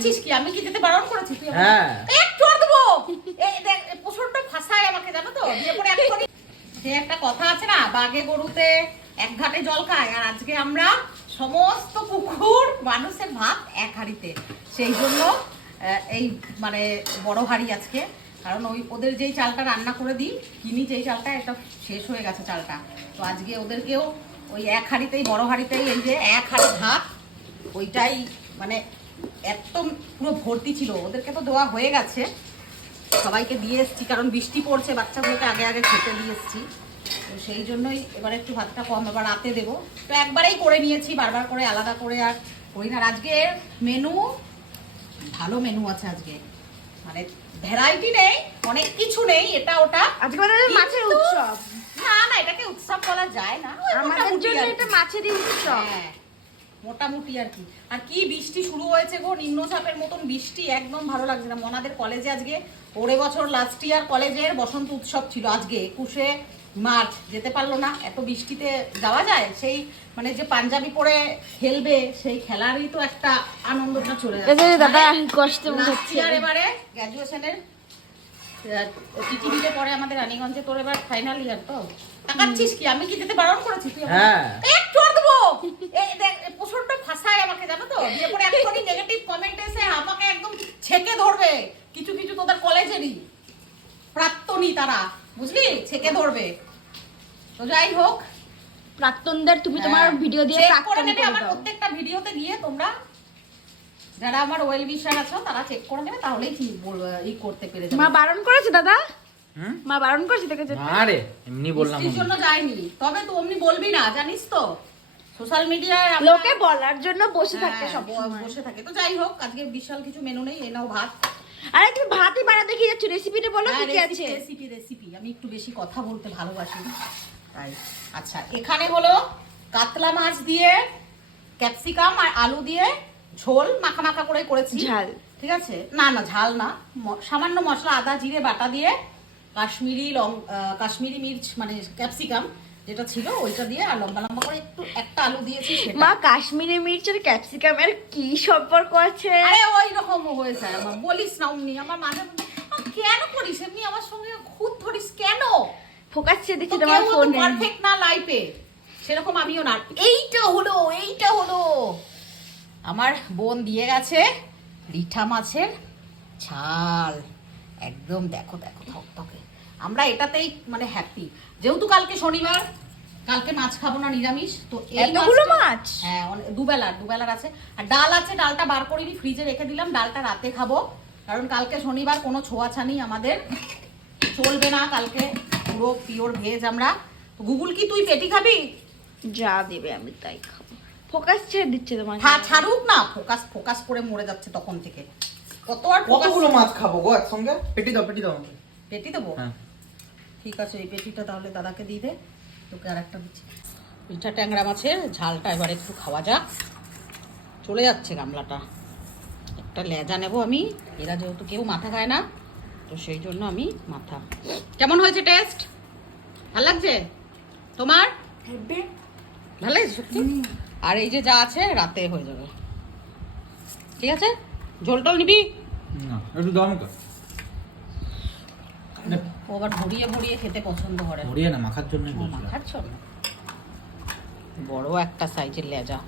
তাকাচ্ছিস কি? আমি কি যেতে বারণ করেছি? তুই হ্যাঁ একটু আর দেবো। এই দেখ প্রচন্ড ফাঁসায় আমাকে, জানো তো? বিয়ে করে এক্ষুনি যে একটা কথা আছে না, বাঘে গরুতে এক ঘাটে জল খায়, আর আজকে আমরা সমস্ত কুকুর মানুষের ভাত এক হাঁড়িতে। সেই জন্য এই মানে বড় হাঁড়ি আজকে, কারণ ওদের যেই চালটা রান্না করে দিই, কিনি যেই চালটা, এটা শেষ হয়ে গেছে চালটা। তো আজকে ওদেরকেও ওই এক হাঁড়িতেই, বড় হাঁড়িতেই, এই যে এক হাঁড়ি ভাত, ওইটাই মানে একদম পুরো ভর্তি ছিল। ওদেরকে তো দেওয়া হয়ে গেছে, সবাইকে দিয়ে এসছি, কারণ বৃষ্টি পড়ছে, বাচ্চাগুলোকে আগে আগে খেতে দিয়ে এসছি। তো সেই জন্যই এবার একটু ভাতটা কম, আবার রাতে দেবো। তো একবারেই করে নিয়েছি, বারবার করে আলাদা করে আর করি না। আজকে মেনু ভালো মেনু আছে আজকে, মানে ভ্যারাইটি নেই, অনেক কিছু নেই, এটা ওটা। আজকে মাছের উৎসব। না না, এটাকে উৎসব বলা যায় না, আমাদের জন্য এটা মাছেরই উৎসব। হ্যাঁ মোটামুটি আর কি। আর কি বৃষ্টি শুরু হয়েছে গো, নিম্নচাপের মতন বৃষ্টি, একদম ভালো লাগছে না। মনাদের কলেজে আজকে ওরে বছর লাস্ট ইয়ার কলেজের বসন্ত উৎসব ছিল আজকে 21শে মার্চ, যেতে পারলো না, এত বৃষ্টিতে যাওয়া যায়? সেই মানে যে পাঞ্জাবি পরে খেলবে, সেই খেলারই তো একটা আনন্দটা চলে যাচ্ছে। দাদা কষ্ট লাস্ট ইয়ার এবারে গ্র্যাজুয়েশনের টিটিভিতে পরে আমাদের রানীগঞ্জে, তোর এবার ফাইনাল ইয়ার। তো তাকাচ্ছিস কি? আমি কি যেতে বারণ করেছি? তুই হ্যাঁ একটু আর দেবো। এই দেখ প্রচন্ড ফাঁসায় আমাকে, জানো তো? বিয়ে করে এক্ষুনি নেগেটিভ কমেন্ট এসে আমাকে একদম ছেকে ধরবে। কিছু কিছু তোদের কলেজেরই প্রাক্তনী তারা, বুঝলি, ছেকে ধরবে। তো যাই হোক, প্রাক্তনদের তুমি তোমার ভিডিও দিয়ে চেক করে প্রাক্তন নেবে করে আমার দাও। প্রত্যেকটা ভিডিওতে গিয়ে, তোমরা যারা আমার ওয়েল উইশার আছো তারা চেক করে নেবে, তাহলেই ই করতে পেরে যাবে। মা বারণ করেছে দাদা? হুম? মা বারণ করেছে তোকে যেতে? না রে, এমনি বললাম। বৃষ্টির জন্য যাইনি, তবে তুই অমনি বলবি না, জানিস তো সোশ্যাল মিডিয়ায় লোকে বলার জন্য বসে থাকে সব বসে থাকে। তো যাই হোক, আজকে বিশাল কিছু মেনু নেই, এনাও ভাত। আরে তুমি ভাতই বানাতে কি যাচ্ছ? রেসিপিটা বলো কি কি আছে? রেসিপি আমি একটু বেশি কথা বলতে ভালোবাসি তাই। আচ্ছা, এখানে হলো কাতলা মাছ দিয়ে ক্যাপসিকাম আর আলু দিয়ে ঝোল মাখা মাখা করে করেছি। ঝাল? ঠিক আছে, না না ঝাল না, সামান্য মশলা, আদা জিরে বাটা দিয়ে, কাশ্মীরি মির্চ মানে ক্যাপসিকাম যেটা ছিল ওইটা দিয়ে, আর লম্বা লম্বা করে একটু একটা আলু দিয়েছি সেটা। মা কাশ্মীরি মির্চ আর ক্যাপসিকামের কি সম্পর্ক আছে? আরে ওই রকম হয়ে যায় আমার, বলিস না অমনি আমার মাঝে কেন করিস এমনি আমার সঙ্গে খুদ ধরিস কেন? ফোকাসছে দেখি তোমার ফোনে। পারফেক্ট না লাইফে, সেরকম আমিও না। এইটা হলো আমার বোন দিয়ে গেছে রিঠা মাছের ঝাল, একদম দেখো দেখো থকথকে। আমরা এটাতেই মানে হ্যাপি, যেহেতু কালকে শনিবার, কালকে মাছ খাবো না, নিরামিষ। তো এতগুলো মাছ? হ্যাঁ, দুবেলার আছে। আর ডাল আছে, ডালটা বার করিনি, ফ্রিজে রেখে দিলাম, ডালটা রাতে খাবো, কারণ কালকে শনিবার, কোনো ছোঁয়াছানি আমাদের চলবে না কালকে, পুরো পিওর ভেজ আমরা। তো গুগল কি তুই পেটি খাবি? যা দেবে আমি তাই খাবো। ফোকাস ছেড়ে দিচ্ছে তোমার। হ্যাঁ ছাড়ুক না, ফোকাস করে মরে যাচ্ছে তখন থেকে। কতগুলো মাছ খাবো গো একসঙ্গে? পেটি দাও আমাকে। পেটি দেবো? হ্যাঁ ঠিক আছে, এই পেটিটা তাহলে দাদাকে দিয়ে দে, তোকে আর একটা দিচ্ছি। পিঠা ট্যাংরা মাছের ঝালটা এবার একটু খাওয়া যাক। চলে যাচ্ছে গামলাটা। একটা লেজা নেবো আমি, এরা যেহেতু কেউ মাথা খায় না, তো সেই জন্য আমি মাথা। কেমন হয়েছে টেস্ট? ভালো লাগছে তোমার? ভালো লাগছে সত্যি? আর এই যে যা আছে রাতে হয়ে যাবে, ঠিক আছে? ঝোল টল নিবি না, একটু দাও আমাকে। ও আবার ভরিয়ে ভরিয়ে খেতে পছন্দ করে। ভরিয়ে না, মাখার জন্য। মাখাচ্ছ না? বড় একটা সাইজের লেজা।